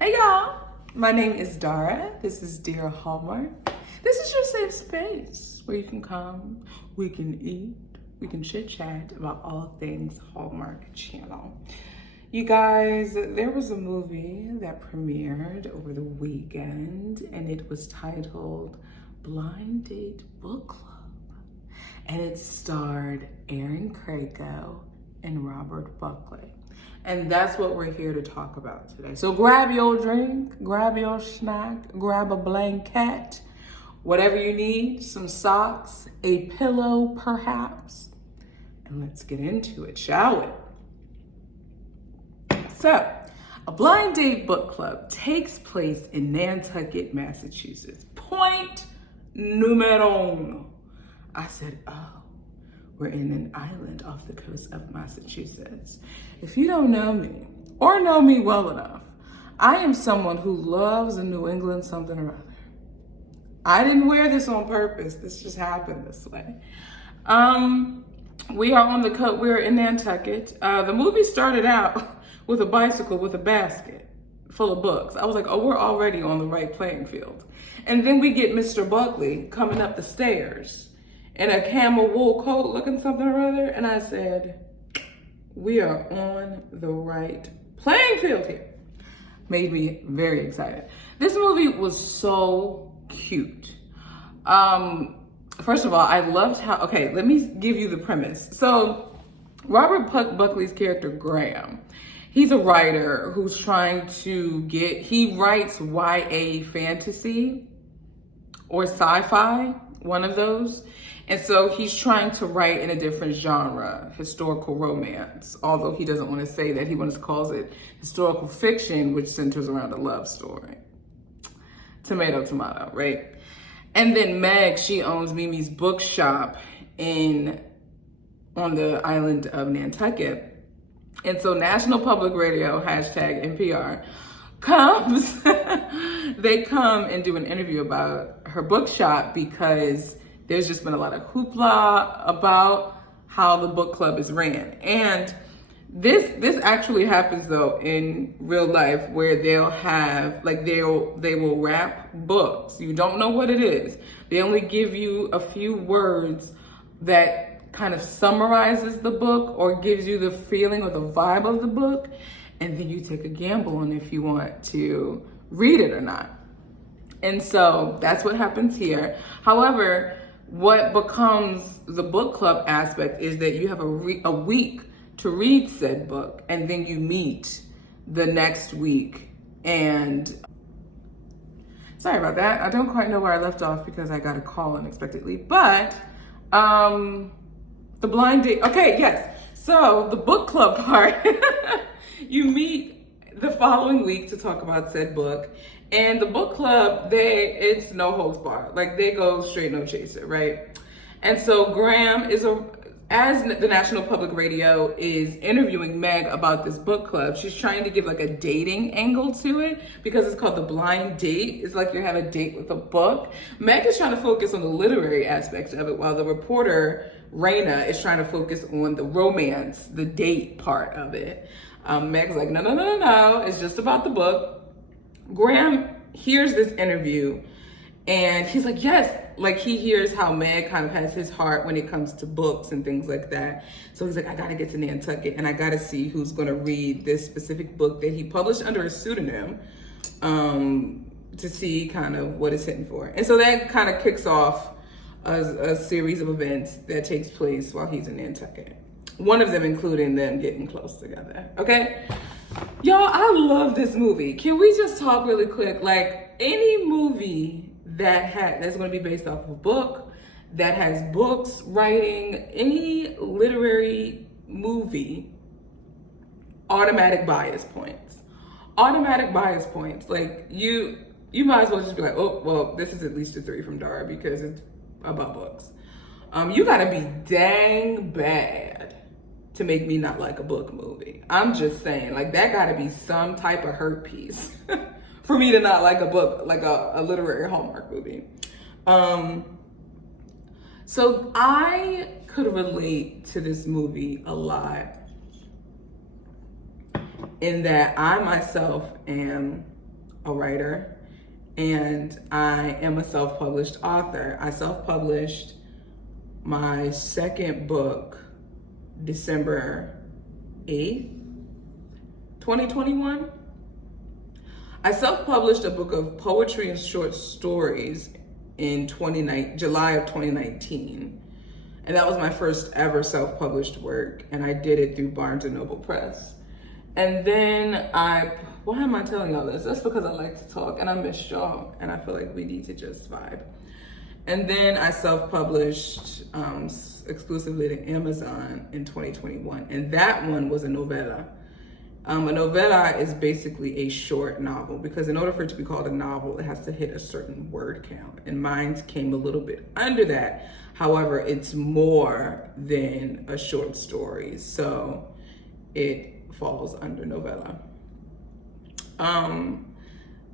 Hey y'all, my name is Dara. This is Dear Hallmark. This is your safe space where you can come, we can eat, we can chit chat about all things Hallmark Channel. You guys, there was a movie that premiered over the weekend and it was titled Blind Date Book Club. And it starred Erin, Krakow, and Robert Buckley. And that's what we're here to talk about today. So grab your drink, grab your snack, grab a blanket, whatever you need, some socks, a pillow perhaps, and let's get into it, shall we? So, a blind date book club takes place in Nantucket, Massachusetts. Point numero uno. I said, oh. We're in an island off the coast of Massachusetts. If you don't know me, or know me well enough, I am someone who loves a New England something or other. I didn't wear this on purpose. This just happened this way. We are on the coast. We're in Nantucket. The movie started out with a bicycle with a basket full of books. I was like, oh, we're already on the right playing field. And then we get Mr. Buckley coming up the stairs in a camel wool coat looking something or other. And I said, we are on the right playing field here. Made me very excited. This movie was so cute. First of all, I loved how, okay, let me give you the premise. So Robert Buckley's character, Graham, he's a writer who's trying to he writes YA fantasy or sci-fi, one of those. And so he's trying to write in a different genre, historical romance, although he doesn't want to say that. He wants to call it historical fiction, which centers around a love story. Tomato, tomato, right? And then Meg, she owns Mimi's bookshop on the island of Nantucket. And so National Public Radio, #NPR, comes, they come and do an interview about her bookshop because there's just been a lot of hoopla about how the book club is ran. And this actually happens though in real life, where they'll have, like they will wrap books. You don't know what it is. They only give you a few words that kind of summarizes the book or gives you the feeling or the vibe of the book. And then you take a gamble on if you want to read it or not. And so that's what happens here. However, what becomes the book club aspect is that you have a week to read said book, and then you meet the next week. And sorry about that. I don't quite know where I left off because I got a call unexpectedly. But the blind date. Okay, yes. So the book club part, you meet the following week to talk about said book. And the book club, it's no holds barred. Like they go straight, no chaser, right? And so Graham as the National Public Radio is interviewing Meg about this book club, she's trying to give like a dating angle to it because it's called the blind date. It's like you have a date with a book. Meg is trying to focus on the literary aspect of it, while the reporter, Raina, is trying to focus on the romance, the date part of it. Meg's like, no, it's just about the book. Graham hears this interview and he's like, yes, like he hears how Meg kind of has his heart when it comes to books and things like that. So he's like, I gotta get to Nantucket and I gotta see who's gonna read this specific book that he published under a pseudonym to see kind of what it's hitting for. And so that kind of kicks off a series of events that takes place while he's in Nantucket. One of them including them getting close together, okay? Y'all, I love this movie. Can we just talk really quick? Like any movie that's going to be based off of a book, that has books, writing, any literary movie, automatic bias points. Automatic bias points. Like you might as well just be like, oh, well, this is at least a 3 from Dara because it's about books. You got to be dang bad to make me not like a book movie. I'm just saying, like that gotta be some type of hurt piece for me to not like a book, like a literary Hallmark movie. So I could relate to this movie a lot in that I myself am a writer, and I am a self-published author. I self-published my second book December 8th, 2021. I self-published a book of poetry and short stories in July of 2019. And that was my first ever self-published work. And I did it through Barnes & Noble Press. And then why am I telling y'all this? That's because I like to talk and I miss y'all. And I feel like we need to just vibe. And then I self-published exclusively to Amazon in 2021. And that one was a novella. A novella is basically a short novel, because in order for it to be called a novel, it has to hit a certain word count. And mine came a little bit under that. However, it's more than a short story, so it falls under novella.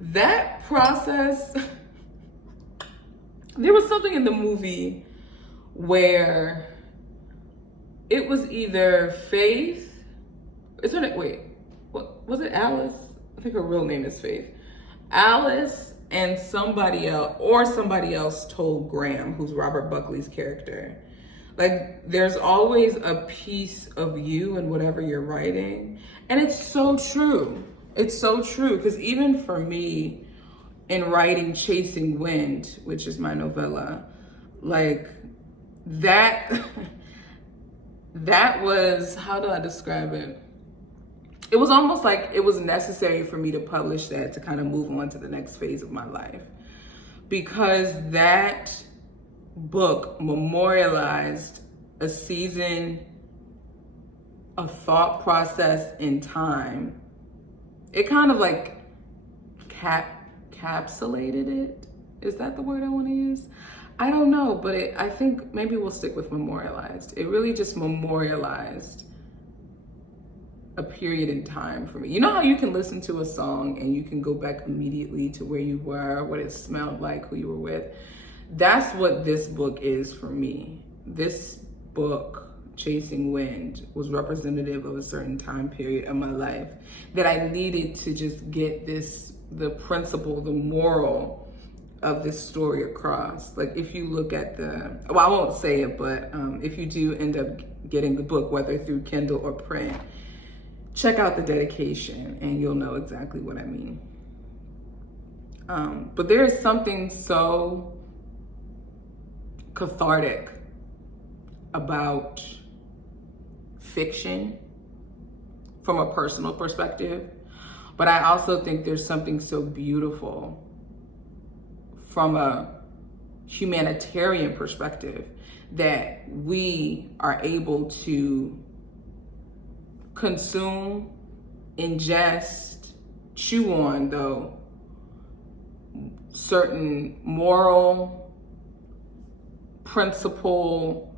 That process, there was something in the movie where it was either Faith, what was it, Alice? I think her real name is Faith. Alice and somebody else told Graham, who's Robert Buckley's character, like, there's always a piece of you in whatever you're writing. And it's so true. It's so true, because even for me, in writing Chasing Wind, which is my novella, like, that was, how do I describe it? It was almost like it was necessary for me to publish that to kind of move on to the next phase of my life. Because that book memorialized a season of thought process in time. It kind of like capsulated it. Is that the word I want to use? I don't know, but I think maybe we'll stick with memorialized. It really just memorialized a period in time for me. You know how you can listen to a song and you can go back immediately to where you were, what it smelled like, who you were with? That's what this book is for me. This book, Chasing Wind, was representative of a certain time period of my life that I needed to just get the principle, the moral of this story across. Like, if you look at I won't say it, but if you do end up getting the book, whether through Kindle or print, check out the dedication and you'll know exactly what I mean. But there is something so cathartic about fiction from a personal perspective, but I also think there's something so beautiful from a humanitarian perspective that we are able to consume, ingest, chew on, though, certain moral principle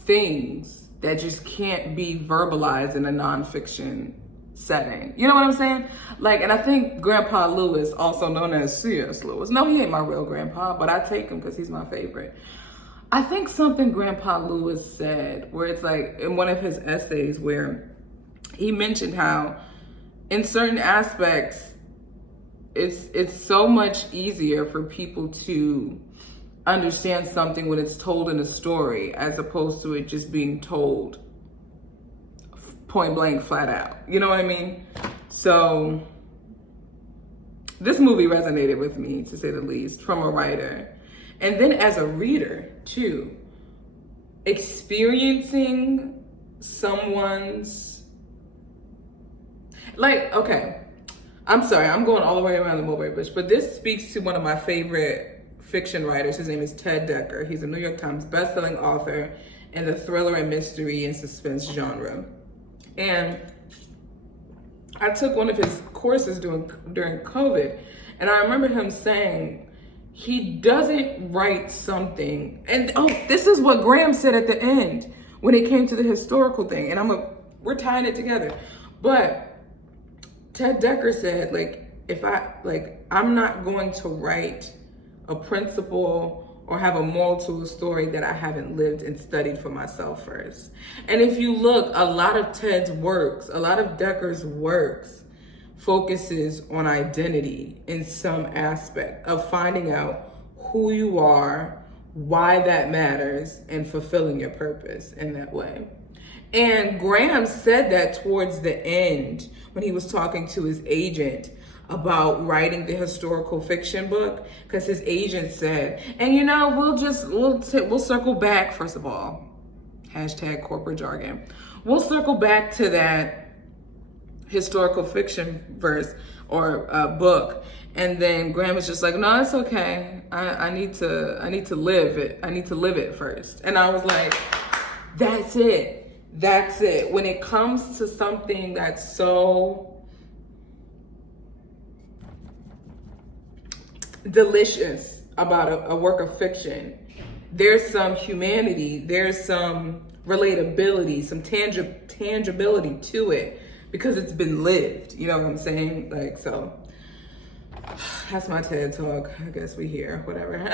things that just can't be verbalized in a nonfiction setting. You know what I'm saying? Like, and I think Grandpa Lewis, also known as C.S. Lewis, no, he ain't my real grandpa, but I take him because he's my favorite. I think something Grandpa Lewis said, where it's like in one of his essays where he mentioned how in certain aspects, it's so much easier for people to understand something when it's told in a story, as opposed to it just being told point blank, flat out. You know what I mean? So this movie resonated with me, to say the least, from a writer. And then as a reader too, experiencing someone's, like, okay, I'm sorry, I'm going all the way around the mulberry bush, but this speaks to one of my favorite fiction writers. His name is Ted Dekker. He's a New York Times bestselling author in the thriller and mystery and suspense genre. And I took one of his courses during COVID, and I remember him saying he doesn't write something, and this is what Graham said at the end when it came to the historical thing, and we're tying it together. But Ted Dekker said, I'm not going to write a principle or have a moral to a story that I haven't lived and studied for myself first. And if you look, a lot of Ted's works, a lot of Dekker's works focuses on identity in some aspect of finding out who you are, why that matters, and fulfilling your purpose in that way. And Graham said that towards the end when he was talking to his agent about writing the historical fiction book, because his agent said, and you know, we'll circle back, first of all, hashtag corporate jargon. We'll circle back to that historical fiction verse or book. And then Graham was just like, no, it's okay. I need to live it. I need to live it first. And I was like, that's it. That's it. When it comes to something that's so delicious about a work of fiction, there's some humanity, there's some relatability, some tangibility to it because it's been lived. You know what I'm saying? Like, so that's my TED talk. I guess we here, whatever.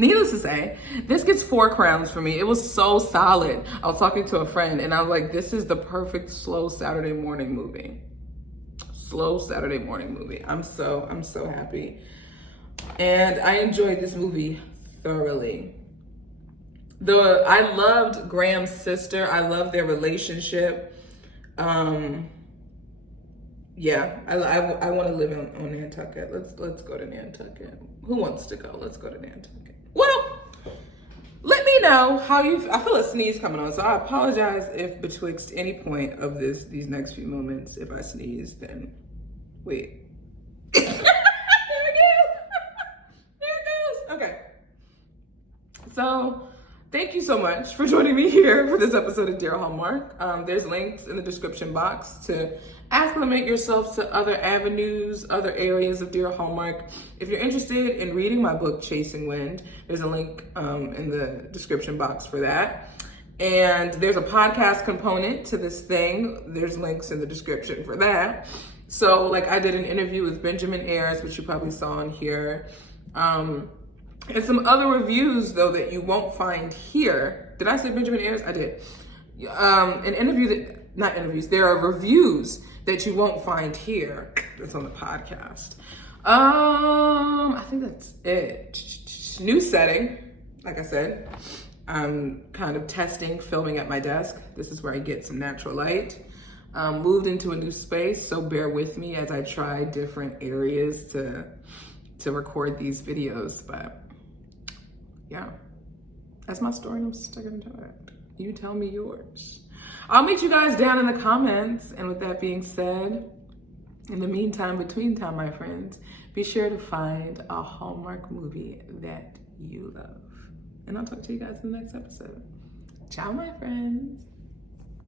Needless to say, this gets 4 crowns for me. It was so solid. I was talking to a friend and I was like, this is the perfect slow Saturday morning movie. Slow Saturday morning movie. I'm so happy. And I enjoyed this movie thoroughly. I loved Graham's sister. I loved their relationship. Yeah, I want to live on Nantucket. Let's go to Nantucket. Who wants to go? Let's go to Nantucket. Well, let me know how you. I feel a sneeze coming on, so I apologize if betwixt any point of these next few moments, if I sneeze, then wait. There it goes. There it goes. Okay. So, thank you so much for joining me here for this episode of Dear Hallmark. There's links in the description box to acclimate yourself to other avenues, other areas of Dear Hallmark. If you're interested in reading my book, Chasing Wind, there's a link in the description box for that. And there's a podcast component to this thing. There's links in the description for that. So, like, I did an interview with Benjamin Ayers, which you probably saw on here. And some other reviews, though, that you won't find here. Did I say Benjamin Ayers? I did. An interview not interviews, there are reviews that you won't find here. That's on the podcast. I think that's it. New setting, like I said. I'm kind of testing, filming at my desk. This is where I get some natural light. Moved into a new space, so bear with me as I try different areas to record these videos. But yeah, that's my story and I'm sticking to it. You tell me yours. I'll meet you guys down in the comments. And with that being said, in the meantime, between time, my friends, be sure to find a Hallmark movie that you love. And I'll talk to you guys in the next episode. Ciao, my friends.